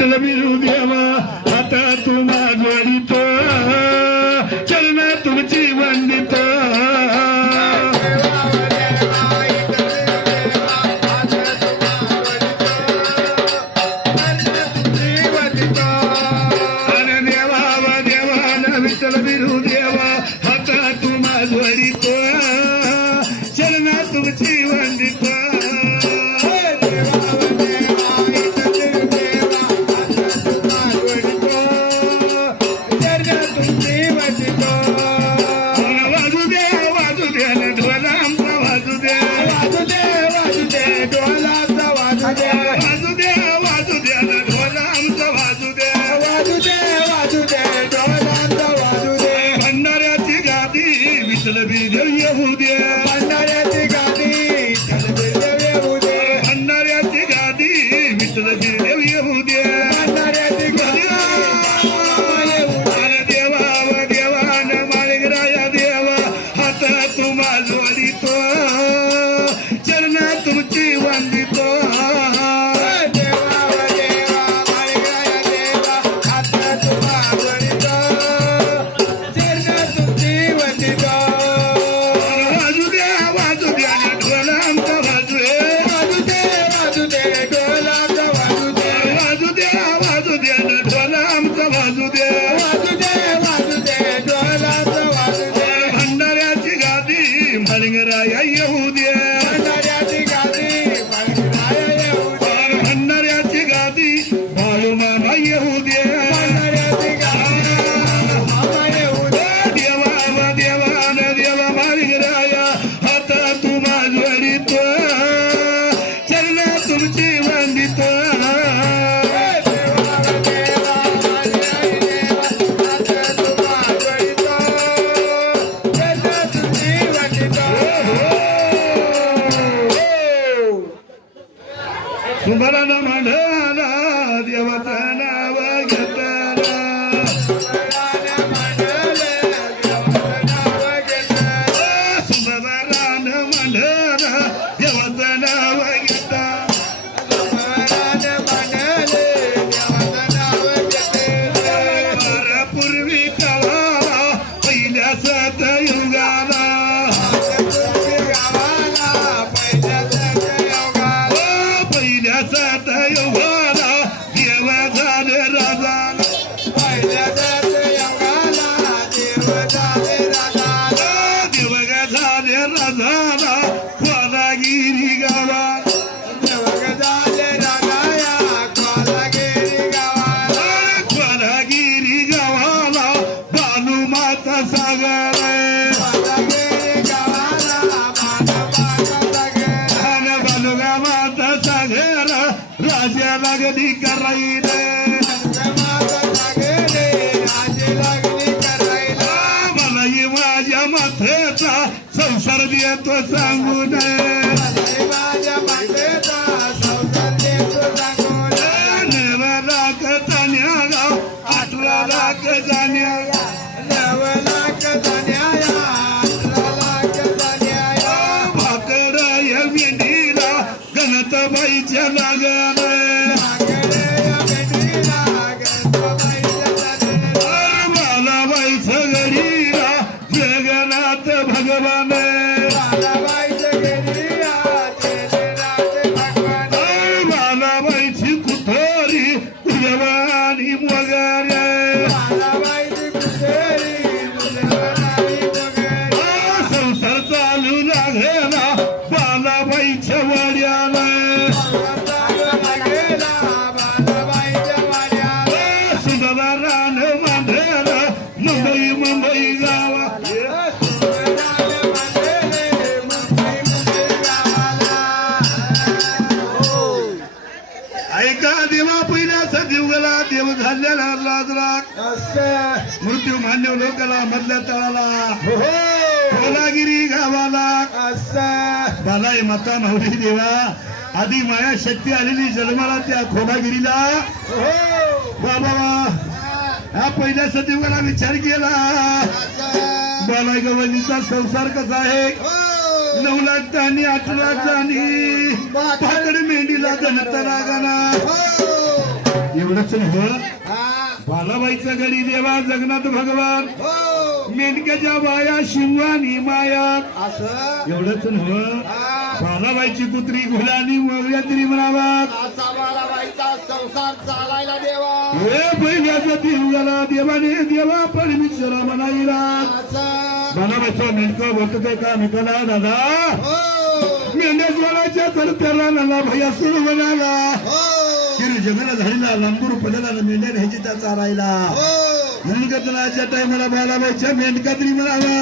विठ्ठल बिरू देवा आता तू मागवडीत चरण तुमची वंदित विठ्ठल बिरू देवा आता तू मागवडीत चरण तुमची वंदित संसार देतो सांगून लाख जाण्या 18 लाख जाण्या 9 लाख जाण्या भाकर या मेंढीला गणताबाईच्या लागण बालाबाईचं घडीला जगन्नाथ भगवान बालाबाईची कुठोरी कुलवानी वगैरे संसार चालू लागला बालाबाईच्या वाड्याला सुगमा रान मांडला मुंबई गावा ऐका देवा पहिल्याचा देवगला देव झालेला लाजराक मृत्यू मान्य लोकाला मधल्या तळाला कोलागिरी गावाला बालाई माता माऊली देवा आधी माया शक्ती आलेली जन्माला त्या खोलागिरीला बाबा हा पहिल्या सतीवाला विचार केला बालाई गवळणीचा संसार कसा आहे 9 लाख आणि 18 लाख आणि पाकड मेंढीला गणता लागाना एवढंच हो हा बालाबाईचा गडी देवा जगन्नाथ भगवान हो मेंढक्याच्या बाया शिंगानी माया असं एवढंच हो हा बालाबाईची कुत्री घोलानी मौर्या तरी म्हणावा असा बाळाबाईचा संसार चालायला देवा हे पहिल्याचा देवगाला देवाने देवा परमेश्वरा म्हणाईला असं बालाबाईचा मेंढका बोलतो काय का निकाला दादा हो मेंढ्या सोडायच्या तर त्याला नाला भैया सोडून म्हणाला हो किरी जगाला झालेला लांबूर पडलेला मेंढ्या घ्यायची त्या चारायला हो मुलगतनाच्या टायमाला बालाबाईच्या मेंढका तरी म्हणाला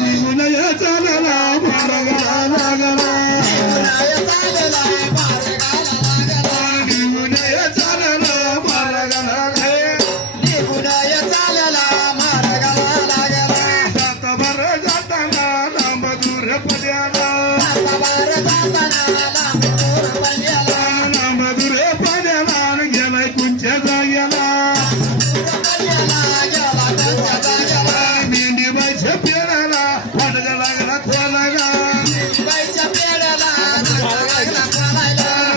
निघून या चालाला मारा लागला निघून या चालाला मारा लागला जाताना लांब दूर पड्याला लांब दूर पड्याला गेलाय कोणच्या जाग्याला मेंढीबाईच्या पेराला फडका लागला खोलायला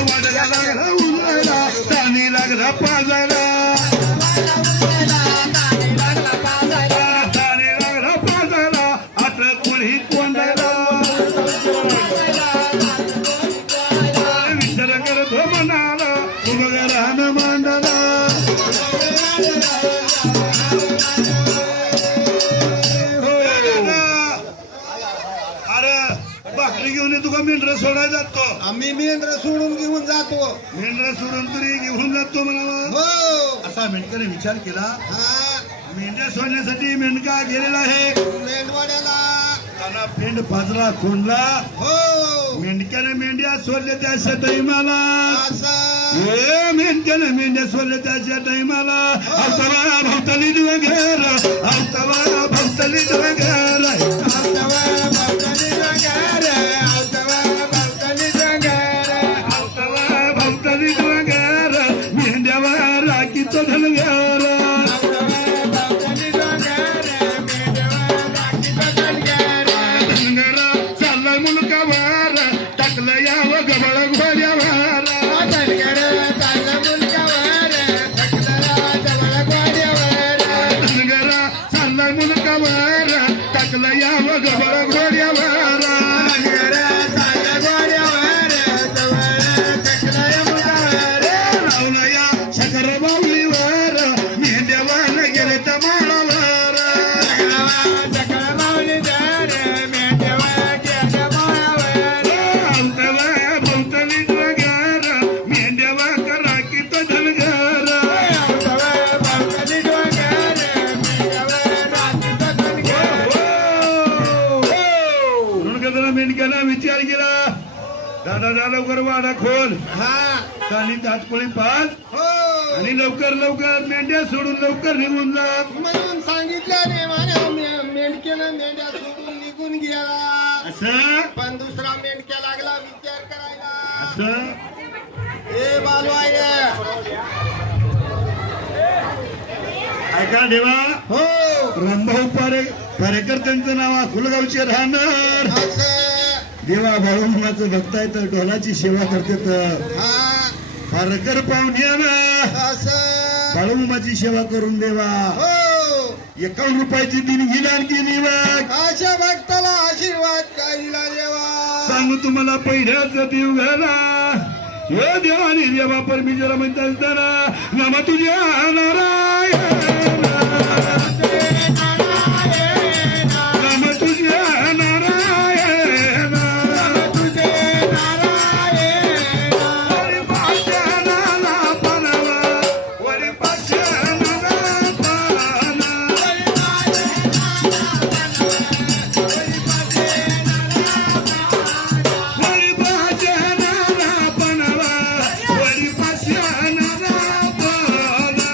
वडका लागला उजवायला ताणी लागला पाजायला ताणी लागला पाजायला आता कोणी कोंडायला विचार करत हो म्हणाला उभं राहणं मांडाला अरे भाकरी घेऊन ये तुका मेंढर सोडायला जातो आम्ही मेंढर सोडून घेऊन जातो मेंढर सोडून तरी घेऊन जातो म्हणाला हो असा मेंढकाने विचार केला हा मेंढ्या सोडण्यासाठी मेंढका गेलेला आहे मेंढवाड्याला त्याला पेंड पाजला खोंडला हो मेंढक्याने मेंढ्या सोडल्या त्याच्या टाईमाला असं मेंढक्याने मेंढ्या सोडल्या त्याच्या टाईमाला अवतवा भवताली डोंगर अवतवा भवताली डोंगर अवतवा भवताली डोंगर मेंढ्यावर राखीचं धनगर धनगरा चाललाय मुलकावर टाकलं यावं गबळ घोड्यावर धनगरा चाललाय मुलकावर टाकलं यावं गबळ घोड्यावर लावलं या शकर बावलीवर मेंढ्यावर गेले तर माळावर अवतवा भवताली डोंगर मेंढ्यावर राखीचं धनगर म्हणून मेंढक्याला विचार केला दादा लवकर वाडा खोल हा आणि ताटकोळी पाच हो आणि लवकर लवकर मेंढ्या सोडून लवकर निघून जा म्हणून सांगितलं रे माझ्या मेंढक्यानं मेंढ्या सोडून निघून गेला असं पण दुसरा मेंढक्या लागला विचार करायला असं ए बालवाय ऐका देवा हो रामभाऊ पारेकर्त्यांचं नाव अकोलगावचे राहणार असं देवा बाळूमामाचं भक्त आहे तर ढोलाची सेवा करते तर हा पारकर पाहुण्याला असं बाळूमामाची सेवा करून देवा हो 51 रुपयाची देणगी दान केली बघ अशा भक्ताला आशीर्वाद काढला देवा सांगू तुम्हाला पहिल्याच देव घाला हे देवानी देवा परमेश्वरा म्हणता असताना नाम तुझ्या नारायण नाम तुझ्या नारायण वरी पाशाणाला पानाला वरी पाशाणाला पाना वरी पाशाणाला पानाला वरी पाशाणाला पाना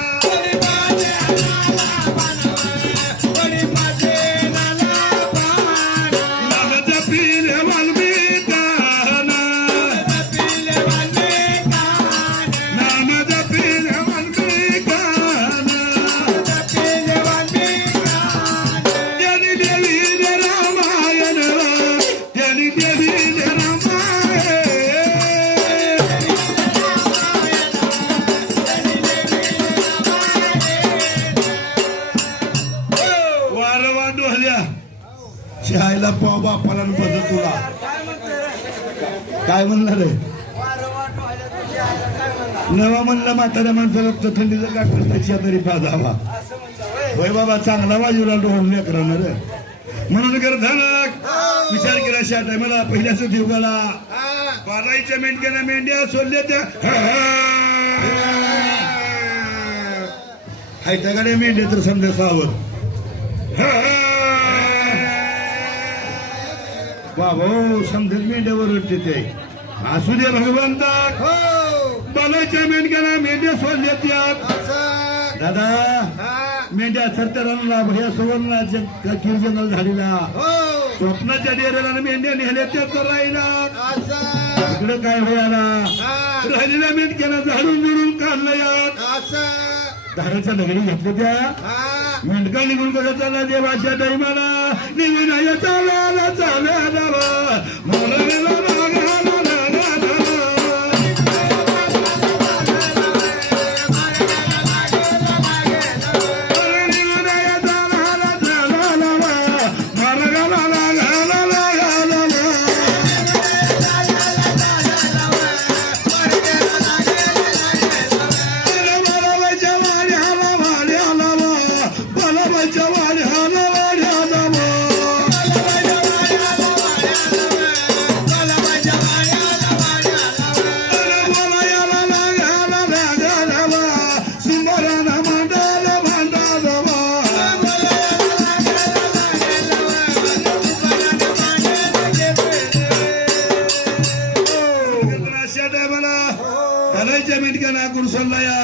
आईला पाव बापाला न पद्धत तुला काय म्हणणार आहे नवा म्हणला म्हाताऱ्या माणसाला तर थंडीचं काढलं त्याच्या तरी पाजावा होय बाबा चांगला बाजूला डोळून लेकरांना रे म्हणून धनक विचार केला अशा टायमाला पहिल्याच दिवगाला बाराईच्या मेंढक्याला मेंढ्या सोडल्या त्या हायत्या गाड्या मेंढ्या तर समजा सावध बाबा समजेल मेंढ्यावर उठते ते असू दे भगवंता बालाच्या मेंढक्याला मेंढ्या सोडल्या त्या दादा मेंढ्या सरत्याला भया सुवर्णाच्या कीर्तनाला झालेला स्वप्नाच्या डेऱ्याला मेंढ्या नेहल्या त्या तर राहिला इकडं काय व्हायला राहिलेल्या मेंढक्याला झाडून बिडून काढलं या धाराच्या नगरी घेतल्या त्या मेंढका निघून कसं चालला देवाच्या दैमाला निघून चालायला चालायला मेंढक्याना गुरसोडला या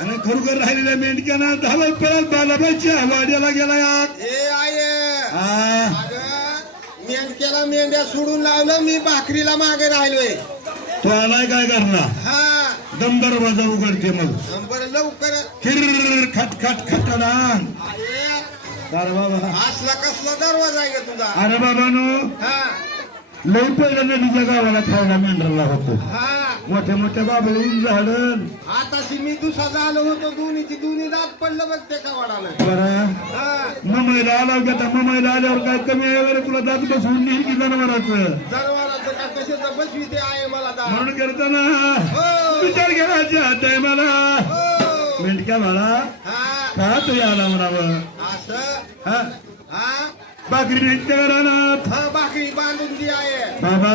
आणि खरोखर राहिलेल्या मेंढक्याना धावत परत बालाबाईच्या वाड्याला गेला या मेंढक्याला मेंढ्या सोडून लावलं मी भाकरीला मागे राहिलोय तो आलाय काय करणार दम दरवाजा उघडते मग बरं लवकर खिर खट खट खटला अरे बाबा असला कसला दरवाजा आहे तुझा अरे बाबानो लई पहिल्या नदीच्या गावाला खायला मेंढराला होतो मोठ्या मोठ्या बाबळीन झाडण आताशी मी दुसरा झालो होतो दोन्ही दात पडलं बघ ते कवाडाला बरं मुंबईला आला होता मुंबईला आल्यावर काय कमी आहे वगैरे तुला दात बसवून नेईल की जनावराचं का कशाचं बसवी ते आहे मला दात म्हणून करताना विचार करायचा टायमाला मेंढक्या मला का तरी आला म्हणावं असं भाकरी नित्य घराला भाकरी बांधून दी आहे बाबा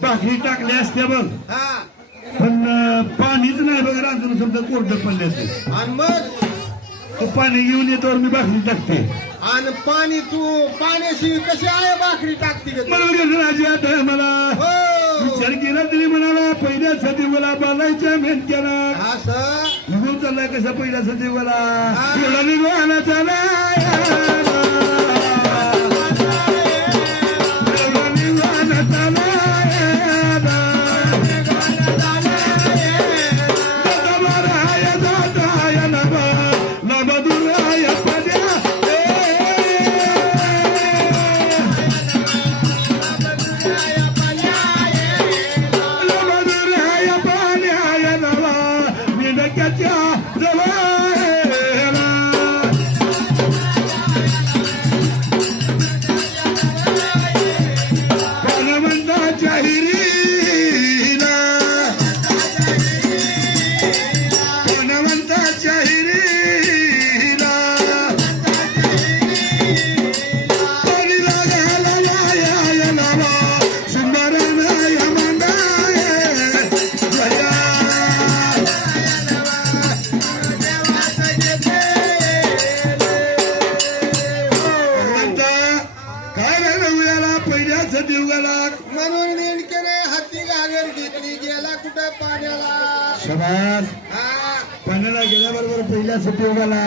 भाकरी टाकल्या असत्या बघ पण पाणीच नाही बघ रांजून समजा कोरडं पडल्याचं आणि मग तू पाणी घेऊन येतो मी भाकरी टाकते आणि पाणी तू पाण्याशी कशी आहे भाकरी टाकते म्हणून राजी आता मला विचार केला तरी म्हणाला पहिल्या सदैवला बालायच्या मेंढक्याला असं निघून चाललाय कसा पहिल्या सदैवला एवढा निघून चालाय म्हणून मेंढक्याने हाती घागर घेतली गेला कुठे पाण्याला शबास पाण्याला गेल्याबरोबर पहिल्या सतीयोगाला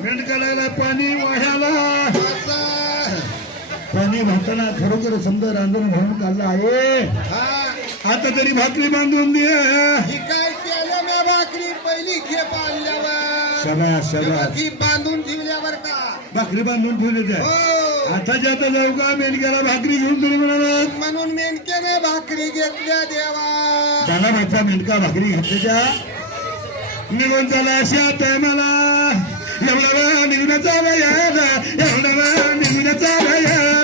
मेंढका लागला पाणी वाह्याला पाणी भाताना खरोखर समजा रांधून म्हणून काढलं आहे आता तरी भाकरी बांधून दे काय केलं मी भाकरी पहिली खेप आणल्यावर शबास शबास बांधून ठेवल्यावर का भाकरी बांधून ठेवले त्या आता जाता जाऊ का मेंढक्याला भाकरी घेऊन तरी म्हणाला म्हणून मेंढक्याने भाकरी घेतल्या देवा त्याला माझा मेंढका भाकरी घेतल्याच्या निघून चला अशा टायमाला एवढा निघून चालू एवढा निघून चालू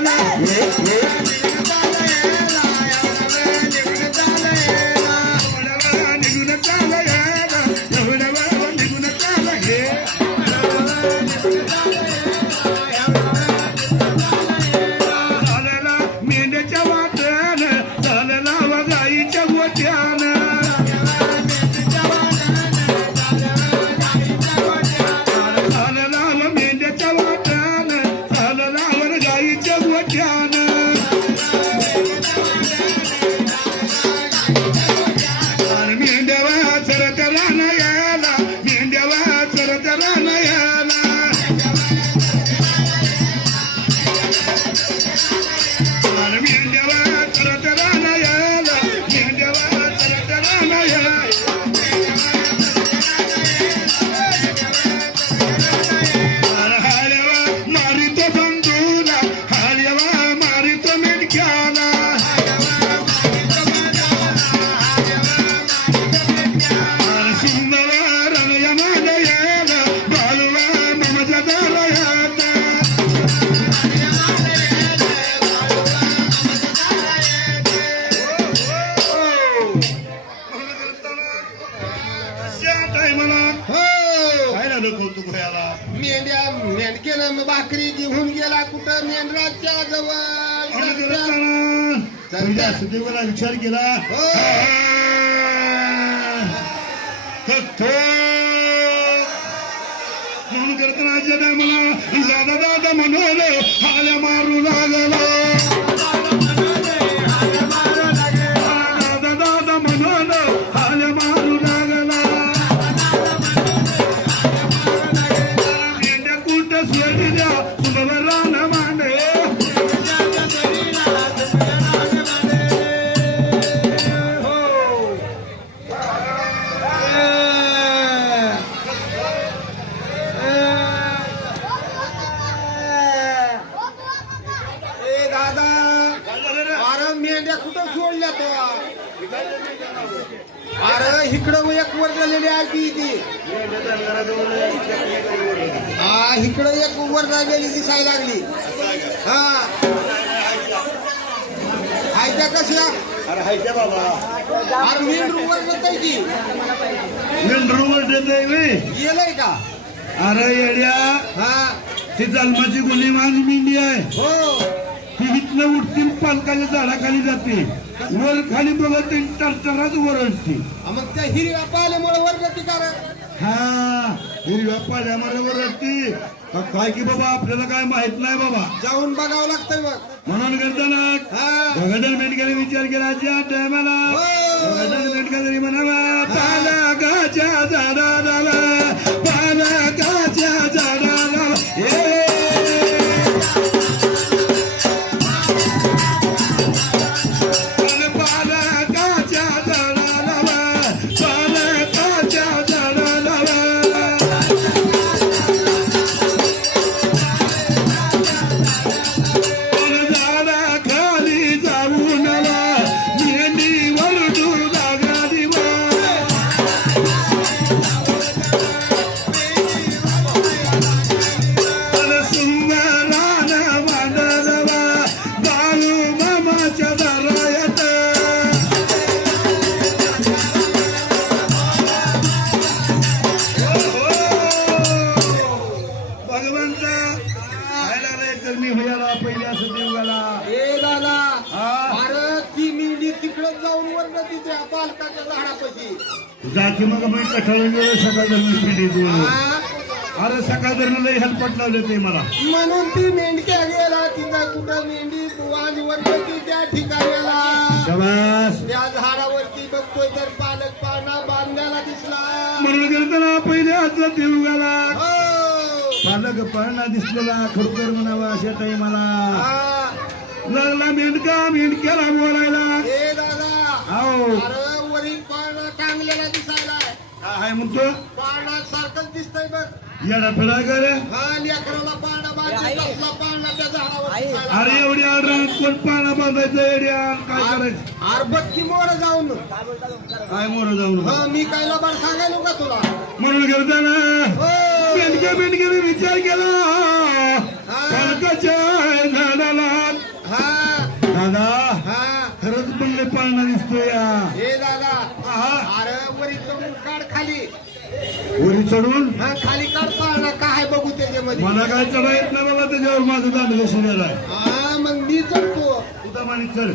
टायमाला हो काय झालं कौतुक व्हायला मेंढकेनं भाकरी घेऊन गेला कुठं मेंढराच्या जवळ तुझ्या सुदैवाला विचार केला हो. म्हणून करताना आजच्या टायमाला दादा दादा म्हणून हाल्या मारू लागला दादा दादा म्हणून हाल्या मारू लागला मेंढ्या कुठं सोडल्या सुबवर रान मांडे ए दादा अरे मेंढ्या कुठं सोडल्या तो अरे इकडं एक वर झालेली आहे ती हा इकडं एक वर झालेली दिसायला लागली हा हायत्या कशा अरे हायच्या बाबा अरे मेंढरू वर जाताय की मेंढरूवर देतोय वे गेलंय का अरे येड्या हा ती जन्माची गुन्हे माझी मेंढी आहे हो ती इथनं उठतील पालकाच्या झाडाखाली जाते वर खाली बघत टरटराच वर असते मग त्या हिरव्या पाल्यामुळे वर जाते का रे? हा हिरव्या पाण्यामध्ये वर असते काय की बाबा आपल्याला काय माहित नाही बाबा जाऊन बघावं लागतंय मग म्हणून करताना हा भगदन मेंढक्याने विचार केला ज्या टायमाला भगदन मेंढका जरी म्हणावा पालकाच्या झाडाला पालकाच्या झाडाला पालकाच्या झाडाला पालकाच्या झाडाला खाली जाऊन मेंढी वरडू लागली सुंदरान मांडलवा बाळू मामाच्या दारात भगवंता काय लागलंय तर मी हुयाला पहिल्या सदैवाला ए दादा हा. अरे ती मेंढी तिकडं जाऊन वर जाते त्या पालकाच्या झाडापाशी जा की मग मी कठाळून गेलो सकाळ धरून पिढीत हा? अरे सकाळ धरून लई हेल्पट लावले ते मला म्हणून ती मेंढक्या गेला तिथं कुठं मेंढी बुवाज वर जाते त्या ठिकाणाला शबास त्या झाडावरती बघतोय तर पालक पाना बांधण्याला दिसला म्हणून करताना पहिले हातला देवगाला हो पालक पाळणा दिसलेला खरोखर म्हणावा अशा टाईमाला हा. लागला मेंढका मेंढक्याला बोलायला ए दादा आओ अरे वरील पाना टांगलेला दिसायला काय म्हणतो पाना सारखंच दिसतंय बघ येडा फिरा करे हा लेकराला पाना बांधून बसला पाना त्या झाडावर दिसायला. अरे एवढी आडरात कोण पाळणा बांधायचं एरिया काय करायचं अरे बघ की मोर जाऊन काय मोर जाऊन हा मी काय लबाड सांगायलो का तुला म्हणून करताना हो मेंढक्याने विचार केला हा. पालकाच्या झाडाला हा दादा हा खरंच बनले पाळणा दिसतोय हे दादा हा. अरे वरी चढून काढ खाली वरी चढून हा खाली काढ पाना काय बघू त्याच्यामध्ये मला काय चढा येत नाही बाबा त्याच्यावर माझं दांड शिरायला हा मग मी चढतो तुझा माणिक चढ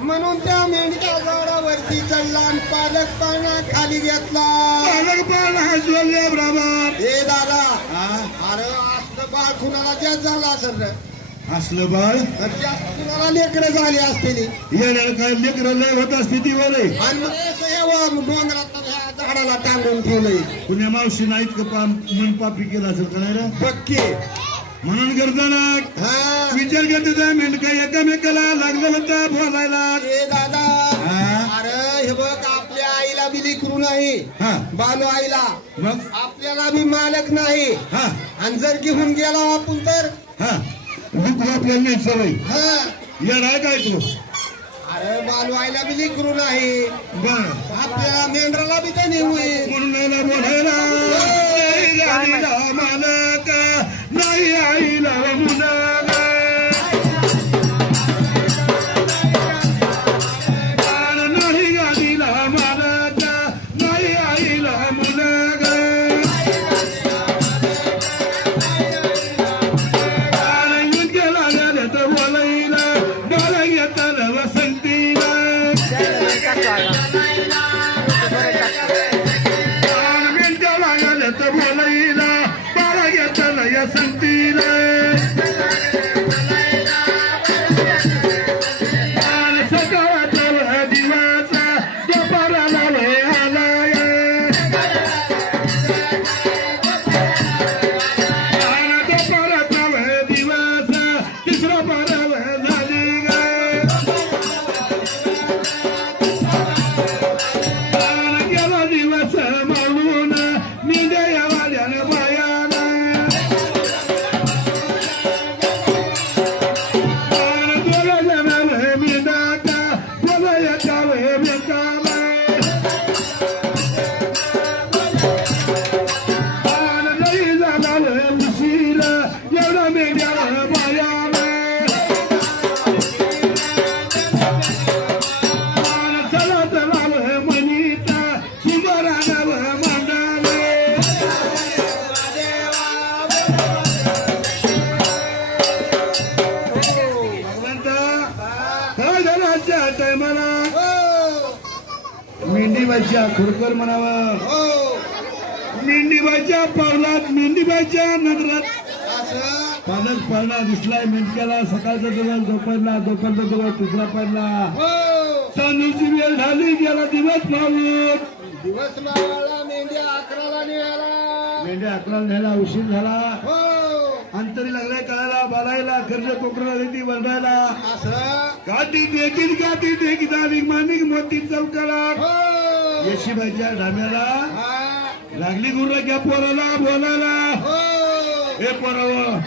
म्हणून त्या मेंढक्या झाडावरती चढला आणि पालक पाना खाली घेतला पालक पाळणा हसवल्या बरोबर हे दादा अरे असलं बाळ कुणाला जास्त झाला असेल रे असलं बाळ जास्त कुणाला लेकरं झाली असतील येण्याला काय लेकरं लय होत असते ती वर आणि मग कसं यावं डोंगरात ह्या झाडाला टांगून ठेवलंय कुण्या मावशीनं इतकं मन पापी केलं असेल करायला पक्की म्हणून करताना हा विचार करते त्या मेंढका एकामेकाला लागलं होतं बोलायला हे दादा हा अरे हे बघ आपल्या आईला बी लेकरू नाही हा बानू आईला मग आपल्याला बी मालक नाही हा आणि जर घेऊन गेला आपण तर हा दुःख आपल्याला नाही सवय हा येणार काय तू अरे बानू आईला बी लेकरू नाही बर आपल्याला मेंढराला बी त्याने होईल म्हणून यायला बोलायला नाही गाडीला मालक नाही आईला मुलगा नाही गाडीला मालक नाही आईला मुलगा मेंढीबाईच्या खुरकर म्हणावं. हो मेंढीबाईच्या पावलात मेंढीबाईच्या नजरात असं पालक पडला दिसलाय मेंढक्याला. सकाळचा दिवस झोपडला, दुपारचा दिवस तिसरा पडला. हो चांदूची वेळ झाली, गेला दिवस मावून. दिवस मावळला मेंढ्या 11ला निघाला. मेंढ्या 11 न्यायला उशीर झाला. हो अंतरी लागलाय कळायला, बालायला, खर्च कोकरा देती वरडायला. असं काठी टेकीत आली मानिक मोठी चौकाला. हो येशीबाईच्या ढाब्याला हा लागली गुर्र घ्या पोराला बोलायला. हो हे पोरावं,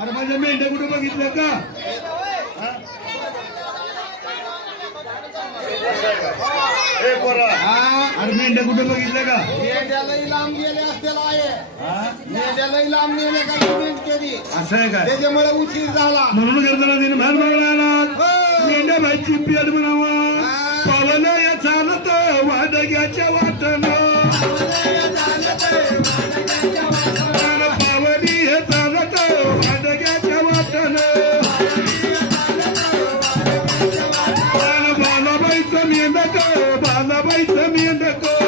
अरे माझ्या मेंढ्या कुठं बघितलं का? हे पोरा, अरे मेंढ्या कुठं बघितलं का? मेंढ्यालाही लांब गेले असतील आहे. हा? मेंढ्यालाही लांब नेले का पेमेंट केली असं आहे काय? त्याच्यामुळे उशीर झाला. म्हणून करताना तिने भार मागला. हो मेंढ्या भाईची पेट म्हणावा. हा. पावलं या चालत वाडग्याच्या वाटणं. पावली हे चालत वाडग्याच्या वाटणं. बालाबाईचं मेंढक, बालाबाईचं मेंढक.